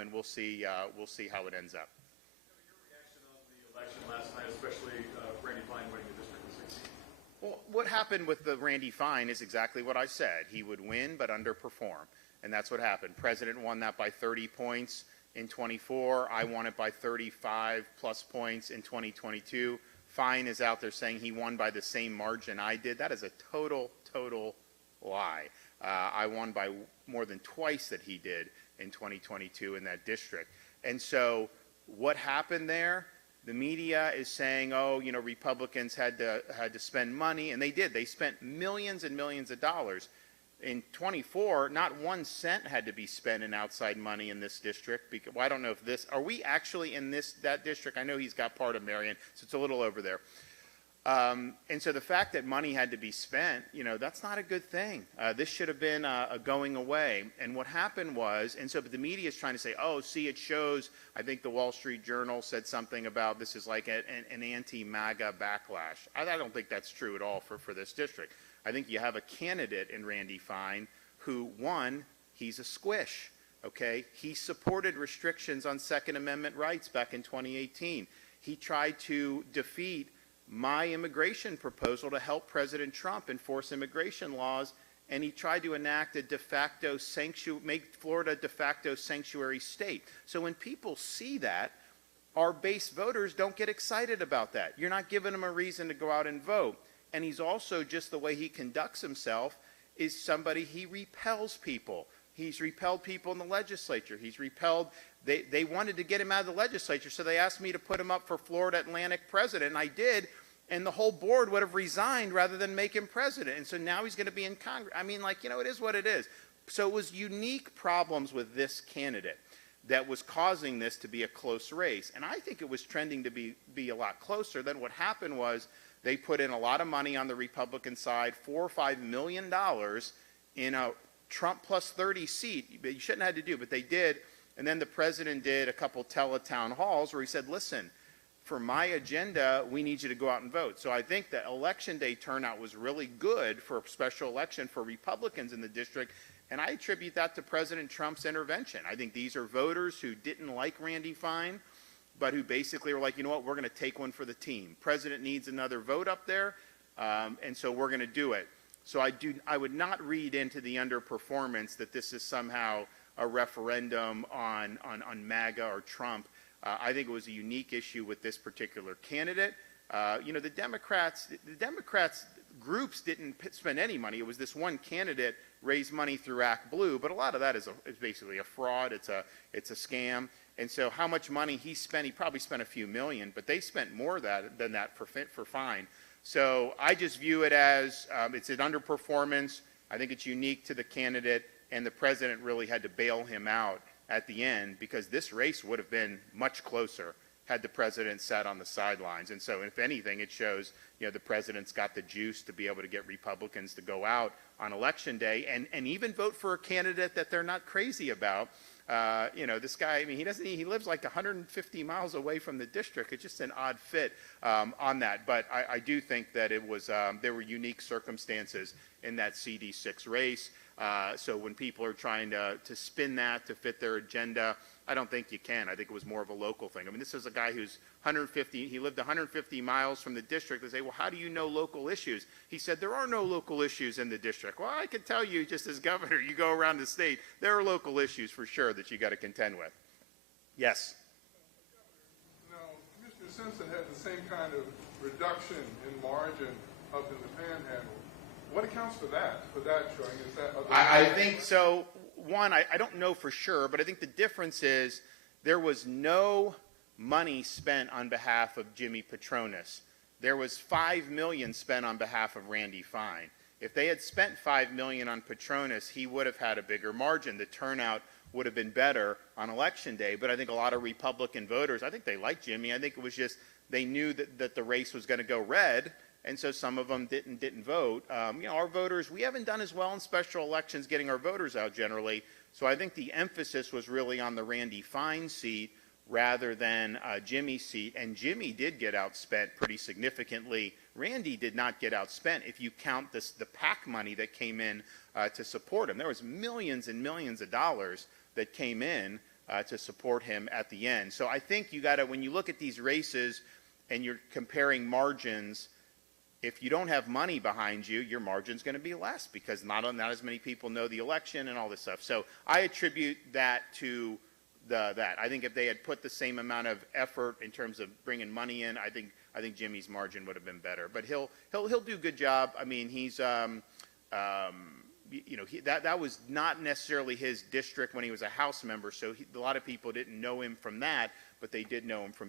and we'll see how it ends up. Your reaction on the election last night, especially Randy Fine winning the district in 16? Well, what happened with the Randy Fine is exactly what I said. He would win but underperform, and that's what happened. President won that by 30 points in 24. I won it by 35 plus points in 2022. Fine is out there saying he won by the same margin I did. That is a total lie. I won by more than twice that he did in 2022 in that district. And so what happened there? The media is saying, oh, you know, Republicans had to spend money, and they did. They spent millions and millions of dollars. In 24, not 1 cent had to be spent in outside money in this district. Because, well, I don't know if this, are we actually in that district? I know he's got part of Marion, so it's a little over there. And so the fact that money had to be spent, you know, that's not a good thing. This should have been a going away. And what happened was, and so but the media is trying to say, oh, see, it shows, I think the Wall Street Journal said something about this is like an anti-MAGA backlash. I don't think that's true at all for this district. I think you have a candidate in Randy Fine who, one, he's a squish, okay? He supported restrictions on Second Amendment rights back in 2018. He tried to defeat my immigration proposal to help President Trump enforce immigration laws, and he tried to enact a de facto make Florida a de facto sanctuary state. So when people see that, our base voters don't get excited about that. You're not giving them a reason to go out and vote. And he's also, just the way he conducts himself, is somebody, he repels people. He's repelled people in the legislature. He's repelled, they wanted to get him out of the legislature, so they asked me to put him up for Florida Atlantic president, and I did, and the whole board would have resigned rather than make him president. And so now he's going to be in Congress. I mean, like, you know, it is what it is. So it was unique problems with this candidate that was causing this to be a close race. And I think it was trending to be a lot closer. Then what happened was they put in a lot of money on the Republican side, $4 or $5 million in a Trump plus 30 seat. You shouldn't have had to do, but they did. And then the president did a couple teletown halls where he said, listen, for my agenda, we need you to go out and vote. So I think the election day turnout was really good for a special election for Republicans in the district, and I attribute that to President Trump's intervention. I think these are voters who didn't like Randy Fine, but who basically were like, you know what, we're going to take one for the team. President needs another vote up there, and so we're going to do it. So I would not read into the underperformance that this is somehow a referendum on MAGA or Trump. I think it was a unique issue with this particular candidate. You know, the Democrats groups didn't spend any money. It was this one candidate raised money through Act Blue, but a lot of that is basically a fraud. It's a scam. And so how much money he spent, he probably spent a few million, but they spent more than that for Fine. So I just view it as it's an underperformance. I think it's unique to the candidate, and the president really had to bail him out at the end, because this race would have been much closer had the president sat on the sidelines. And so if anything, it shows, you know, the president's got the juice to be able to get Republicans to go out on election day and even vote for a candidate that they're not crazy about. You know, this guy, I mean, he lives like 150 miles away from the district. It's just an odd fit on that. But I do think that it was, there were unique circumstances in that CD6 race. So when people are trying to spin that to fit their agenda, I don't think you can. I think it was more of a local thing. I mean, this is a guy who's 150, he lived 150 miles from the district. They say, well, how do you know local issues? He said, there are no local issues in the district. Well, I can tell you, just as governor, you go around the state, there are local issues for sure that you got to contend with. Yes? Now, Commissioner Simpson had the same kind of reduction in margin up in the Panhandle. What accounts for that showing? Is that I think so. One, I don't know for sure, but I think the difference is there was no money spent on behalf of Jimmy Patronis. There was $5 million spent on behalf of Randy Fine. If they had spent $5 million on Patronis, he would have had a bigger margin. The turnout would have been better on election day, but I think a lot of Republican voters, I think they liked Jimmy. I think it was just they knew that the race was going to go red, and so some of them didn't vote. You know, our voters, we haven't done as well in special elections getting our voters out generally, so I think the emphasis was really on the Randy Fine seat rather than Jimmy's seat, and Jimmy did get outspent pretty significantly. Randy did not get outspent if you count the PAC money that came in to support him. There was millions and millions of dollars that came in to support him at the end. So I think you got to, when you look at these races and you're comparing margins, if you don't have money behind you, your margin's going to be less because not as many people know the election and all this stuff. So I attribute that to that. I think if they had put the same amount of effort in terms of bringing money in, I think Jimmy's margin would have been better. But he'll do a good job. I mean, he's you know, that was not necessarily his district when he was a House member, so a lot of people didn't know him from that, but they did know him from